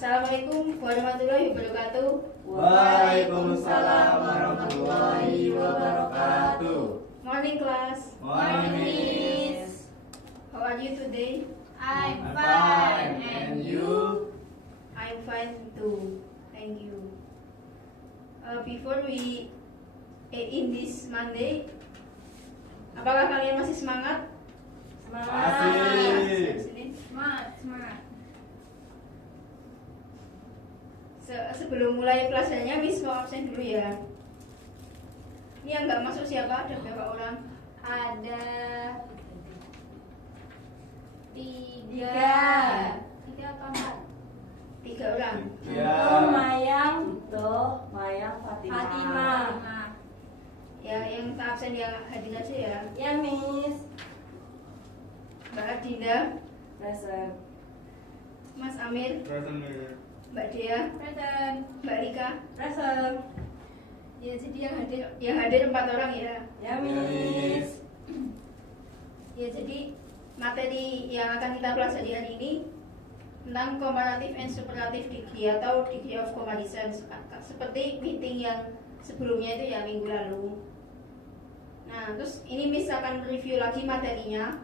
Assalamualaikum warahmatullahi wabarakatuh. Waalaikumsalam warahmatullahi wabarakatuh. Morning class. Morning, Miss. How are you today? I'm fine. And you? I'm fine too. Thank you. Before we in this Monday, apakah kalian masih semangat? Masih. Semangat. Sebelum mulai pelajarannya, Miss mau absen dulu ya. Ini yang nggak masuk siapa? Ada berapa orang? Ada 3 apa 4? 3 orang. Ya. Mayang, Mayang, Fatimah. Ya, yang tak absen ya hadir aja ya. Ya, Miss. Mbak Adinda, Present. Mas Amir, Present. Mbak Dea, Present. Mbak Rika. Present. Ya, jadi yang hadir 4 orang ya. Ya, Miss. Ya, jadi materi yang akan kita pelajari hari ini tentang comparative and superlative degree atau degree of comparison, seperti meeting yang sebelumnya itu ya, minggu lalu. Nah, terus ini Miss akan review lagi materinya.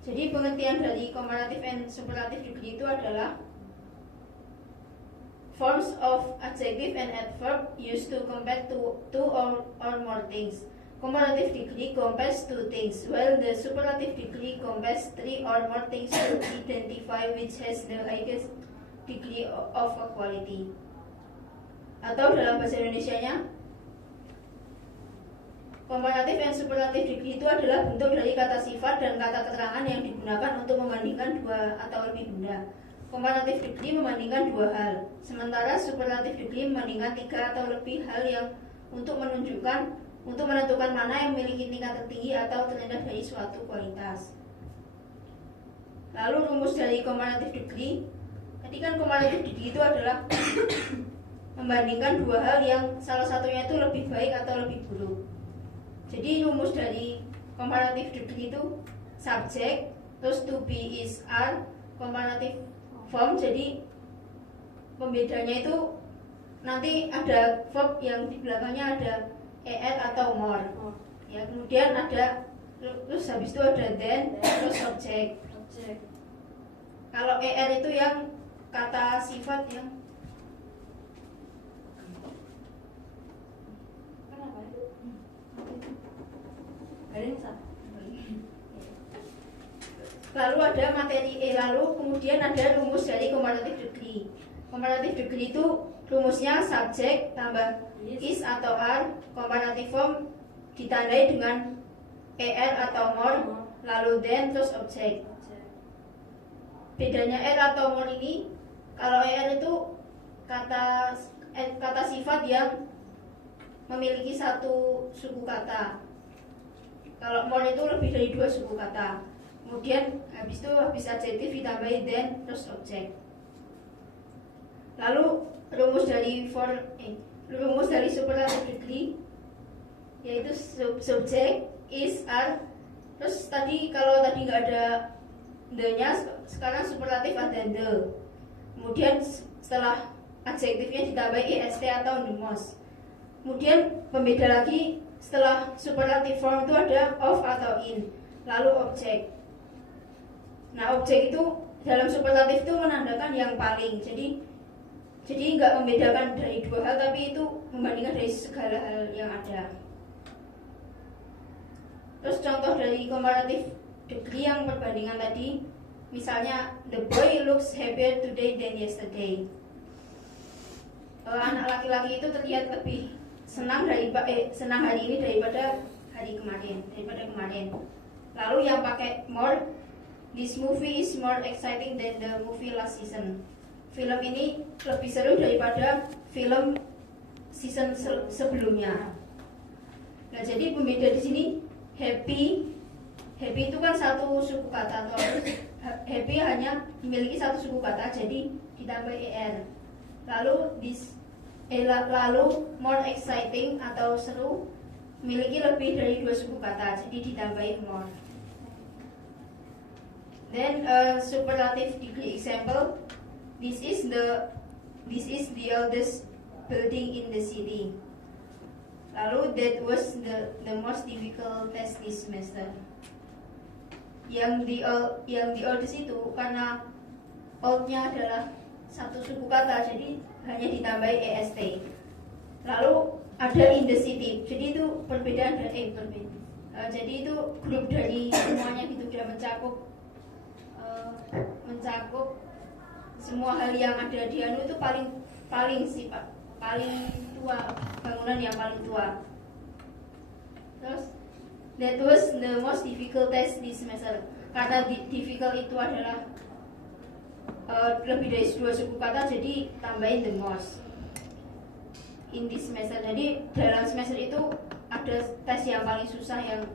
Jadi pengertian dari comparative and superlative degree itu adalah forms of adjective and adverb used to compare two or more things. Comparative degree compares 2 things, while the superlative degree compares 3 or more things to identify which has the highest degree of equality. Atau dalam bahasa Indonesianya, comparative and superlative degree itu adalah bentuk dari kata sifat dan kata keterangan yang digunakan untuk membandingkan 2 atau lebih benda. Comparative degree membandingkan 2 hal, sementara superlative degree membandingkan 3 atau lebih hal yang untuk menentukan mana yang memiliki tingkat tertinggi atau terendah dari suatu kualitas. Lalu rumus dari comparative degree, tadi kan comparative degree itu adalah membandingkan 2 hal yang salah satunya itu lebih baik atau lebih buruk. Jadi rumus dari comparative degree itu subject, terus to be is are, comparative form. Jadi pembedanya itu nanti ada verb yang di belakangnya ada er atau more. Ya, kemudian ada, terus habis itu ada then, terus object. Kalau er itu yang kata sifat yang lalu ada materi lalu kemudian ada rumus dari comparative degree. Comparative degree itu rumusnya subject tambah is atau are, comparative form ditandai dengan er atau more, lalu then terus object. Bedanya er atau more ini, kalau er itu kata sifat yang memiliki 1 suku kata. Kalau more itu lebih dari 2 suku kata. Kemudian habis adjektif ditambahi then terus objek. Lalu rumus dari superlative degree yaitu subject, is, are. Terus kalau tadi nggak ada the-nya, sekarang superlatif ada the. Kemudian setelah adjektifnya ditambahi est atau the most. Kemudian pembeda lagi, setelah superlative form itu ada of atau in, lalu objek. Nah, objek itu dalam superlatif itu menandakan yang paling. Jadi nggak membedakan dari 2 hal, tapi itu membandingkan dari segala hal yang ada. Terus contoh dari comparative degree yang perbandingan tadi, misalnya the boy looks happier today than yesterday. Anak laki-laki itu terlihat lebih senang hari ini daripada kemarin. Lalu yang pakai more, this movie is more exciting than the movie last season. Film ini lebih seru daripada film season sebelumnya. Nah, jadi pembeda di sini happy itu kan 1 suku kata, atau happy hanya memiliki 1 suku kata, jadi ditambah er. Lalu more exciting atau seru memiliki lebih dari 2 suku kata, jadi ditambahi more. Then superlative degree example. This is the oldest building in the city. Lalu that was the most difficult test this semester. Yang di oldest itu karena oldnya adalah satu suku kata, jadi hanya ditambahi est. Lalu ada in the city, jadi itu perbedaan dari jadi itu grup dari semuanya gitu, tidak mencakup semua hal yang ada di anu itu paling tua, bangunan yang paling tua. Terus that was the most difficult test this semester. Karena difficult itu adalah lebih dari 2 suku kata, jadi tambahin the most in this semester. Jadi dalam semester itu ada tes yang paling susah yang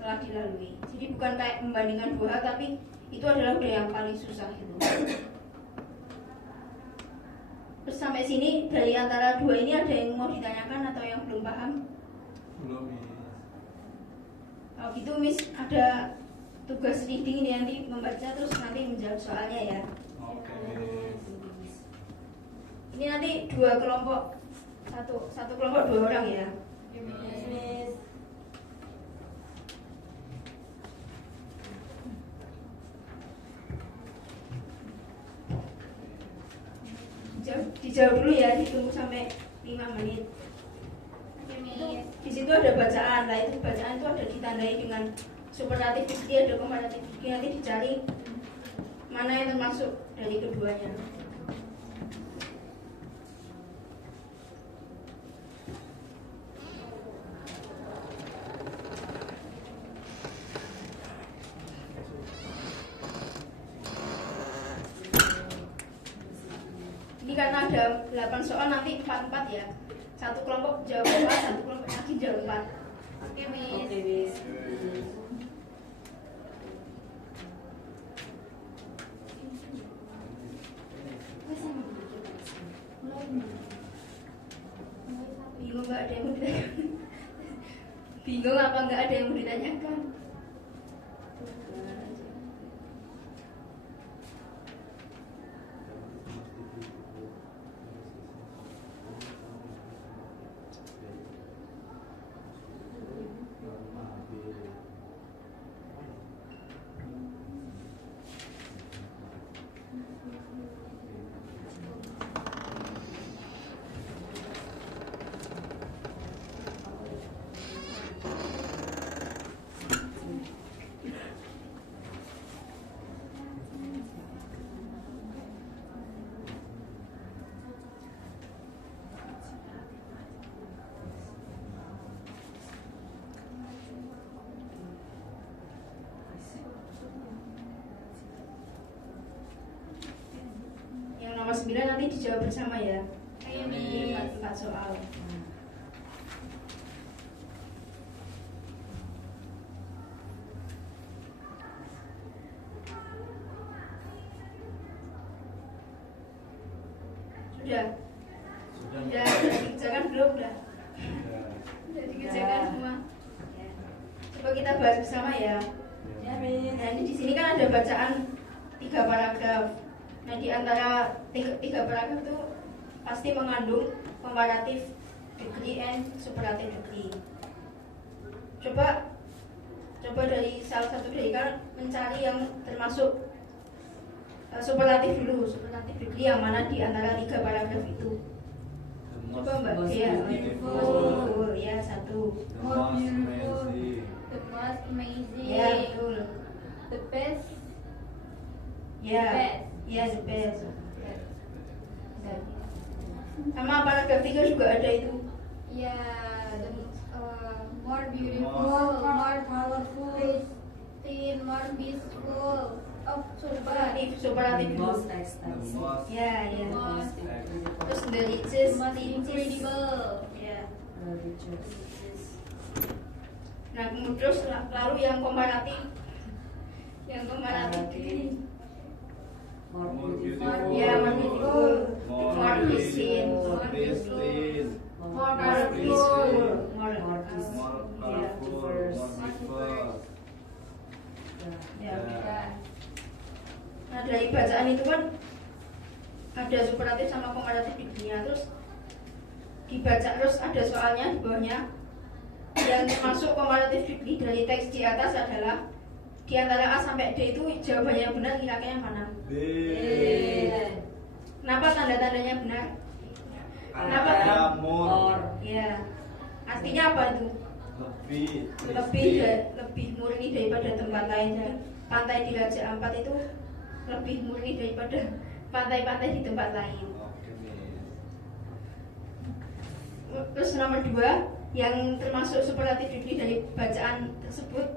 telah dilalui. Jadi bukan kayak membandingkan 2 hal, tapi itu adalah udah yang paling susah gitu. Terus sampai sini dari antara 2 ini ada yang mau ditanyakan atau yang belum paham? Belum, Miss. Kalau gitu Miss ada tugas reading ini, nanti membaca terus nanti menjawab soalnya ya. Oke, Miss. Ini nanti 2 kelompok, satu kelompok 2 orang ya. Yes, Miss. Dijawab dulu ya, ditunggu sampai 5 menit. Di situ ada bacaan, lah itu bacaan itu ada ditandai dengan superlatif degree, ada komparatif degree, nanti dicari mana yang termasuk dari keduanya. Ini karena ada 8 soal, nanti 4-4 ya. Satu kelompok jawab 4, satu kelompok lagi jawab 4. Oke, Miss. Bingung nggak ada yang mau ditanyakan? Bingung apa nggak ada yang mau ditanyakan? Nomor 9 nanti dijawab bersama ya. Ini 4 soal. Sudah dikerjakan belum? Sudah dikerjakan semua. Coba kita bahas bersama ya. Ya, Miss. Nah, ini di sini kan ada bacaan 3 paragraf. Nah, di antara 3 paragraf itu pasti mengandung komparatif degree and superlative degree. Coba dari salah satu dari kalian mencari yang termasuk superlatif dulu, superlatif degree yang mana di antara 3 paragraf itu. Coba Mbak Dea. Beautiful. Ya, 1. The most amazing. The most amazing. Ya, betul. The best. Ya. Best. Ya, the best. Sama paragraf 3 juga ada itu. Yeah, the more beautiful, More more colorful, pristine, more peaceful. Oh, Superlatif The most most Ya, ya. most Terus the richest, most incredible. Ya. Nah, kemudian terus lalu yang komparatif. Yang komparatif degree. More beautiful. Ya, more beautiful. More More pristine. pristine. More Colorful. colorful. More More ya. colorful. More diverse. Ya. Yeah. Nah dari bacaan itu kan ada superlatif sama komparatif degree-nya, terus dibaca terus ada soalnya di bawahnya. Yang termasuk komparatif degree dari teks di atas adalah di antara A sampai D itu jawabannya yang benar kira-kira yang mana? B. Kenapa tanda-tandanya benar? Kenapa? Karena more. Ya, artinya apa itu? Lebih murni daripada tempat lain. Pantai di Raja Ampat itu lebih murni daripada pantai-pantai di tempat lain. Oke, Miss. Terus nomor 2 yang termasuk superlatif degree dari bacaan tersebut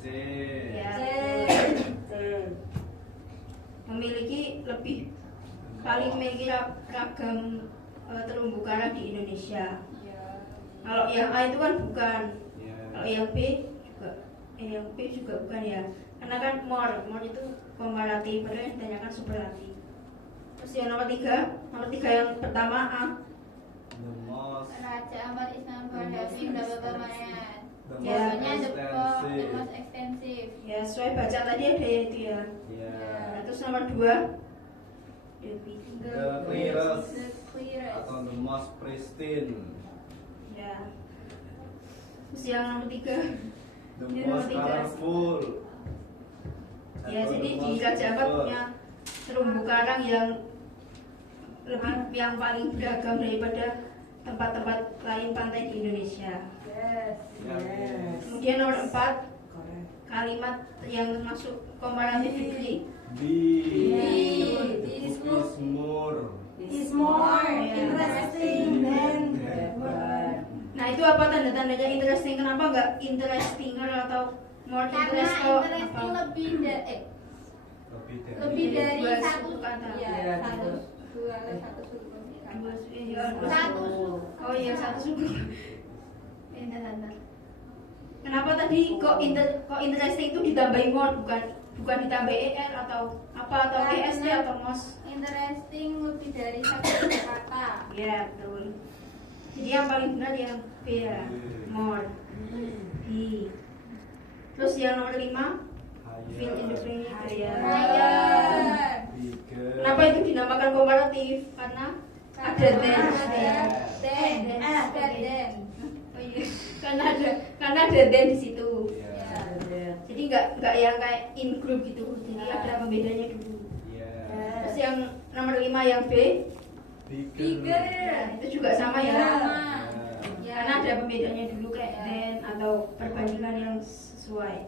C. ya, memiliki lebih paling memiliki ragam terumbu karang di Indonesia. Kalau yang A itu kan bukan, Ya. kalau yang B juga bukan ya, karena kan more itu komparatif, padahal yang ditanyakan superlatif. Terus yang nomor 3 yang pertama A. The most. Raja Ampat is known for having double permanent. The Ya. Jawabannya most the extensive. most extensive. Ya, sesuai baca tadi ada ya itu ya. Ya. Nah, terus nomor 2 The clearest. The clearest. Atau the most pristine. ya. Terus yang nomor 3 The Ini most nomor 3. colorful. Ya, Atau jadi the di most Raja Ampat diverse. punya terumbu karang yang paling beragam daripada tempat-tempat lain pantai di Indonesia. Kemudian nomor 4 kalimat yang masuk komparatif degree. B. This The book is more. Is more interesting than ever. Nah itu apa tanda-tandanya interesting? Kenapa nggak interestinger atau more Karena interest atau interesting apa? lebih dari Dua satu suku kata. ya, Iya, satu gitu. dua atau satu suku kata. Satu. Oh iya satu suku. Bentar. Kenapa tadi kok interesting itu ditambahin more bukan ditambah er atau apa atau est atau mos? Interesting lebih dari satu kata. Ya betul. Jadi yang paling benar yang B ya, more. B. Terus yang nomor 5 fill in the blank itu ya. Higher. Kenapa itu dinamakan komparatif? Karena ada then. Then. Oh iya. Karena ada then di situ. Jadi nggak yang kayak in group gitu. Jadi ada pembedanya dulu. Terus yang nomor 5 yang B, Bigger. itu juga sama ya. Sama. Karena ada pembedanya dulu kayak then atau perbandingan yang sesuai.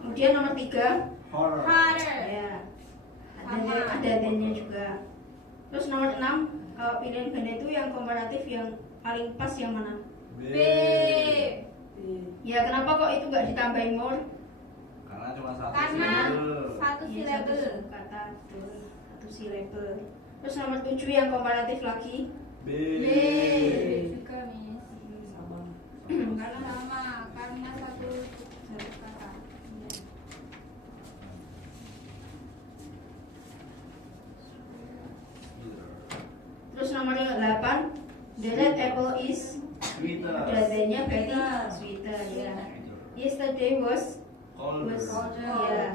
Kemudian nomor 3 Harder. ya Sama. ada then-nya juga. Terus nomor 6 kalau pilihan ganda itu yang komparatif yang paling pas yang mana? B. Ya kenapa kok itu nggak ditambahin more? Karena cuma satu Karena syllable. satu Iya, syllable. satu kata betul. Satu syllable. Terus nomor 7 yang komparatif lagi. B. B. Juga Miss. Karena Sama karena satu kata. terus nomor 8 the red apple is Sweeter. ada then-nya berarti sweeter ya. Yesterday was Colder. ya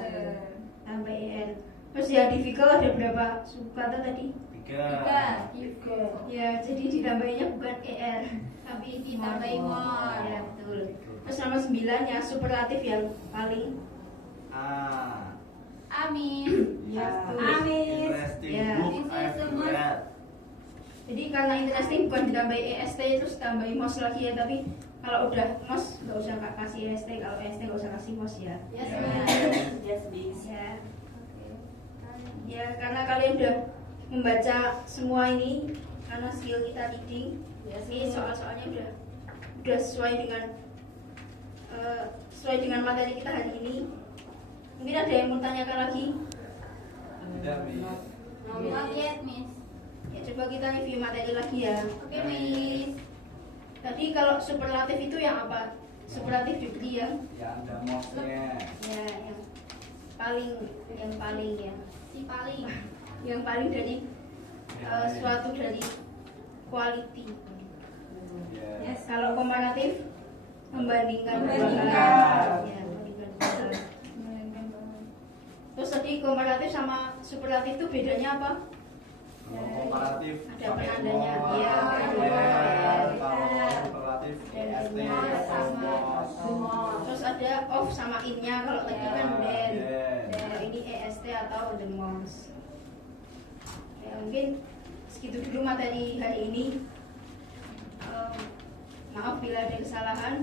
tambah er. Terus yang difficult ada berapa suku kata tadi? 3. Ya, jadi ditambahinnya bukan er, Tapi ditambahin more. ya betul. Terus nomor 9 yang superlatif yang paling A. Amin. ya betul. Interesting Ya. book This is I've the most- read. Jadi karena interesting bukan ditambahin est terus tambahin mos lagi ya, tapi kalau udah mos nggak usah kasih est, kalau est nggak usah kasih mos ya. Yes, Ya. Miss. Ya, ya karena kalian udah membaca semua ini karena skill kita reading. Ini soal-soalnya udah sesuai dengan materi kita hari ini. Mungkin ada yang mau tanyakan lagi? Tidak, Miss. Not yet, Miss. Ya coba kita review materi lagi ya. Oke, Miss. Tadi kalau superlatif itu yang apa? Superlatif degree yang Ya ada mosnya. ya yang paling ya. Si paling. Yang paling dari suatu dari quality. Ya. Kalau komparatif membandingkan dua Membandingkan. hal. Ya, membandingkan dua hal. Terus tadi komparatif sama superlatif itu bedanya apa? Komparatif Ada pakai penandanya. mos, Iya, kalau superlatif EST sama mos. Terus ada of sama in-nya. Kalau tadi kan then. Then. Nah, ini EST atau the most. Ya, mungkin segitu dulu materi hari ini. Maaf bila ada kesalahan.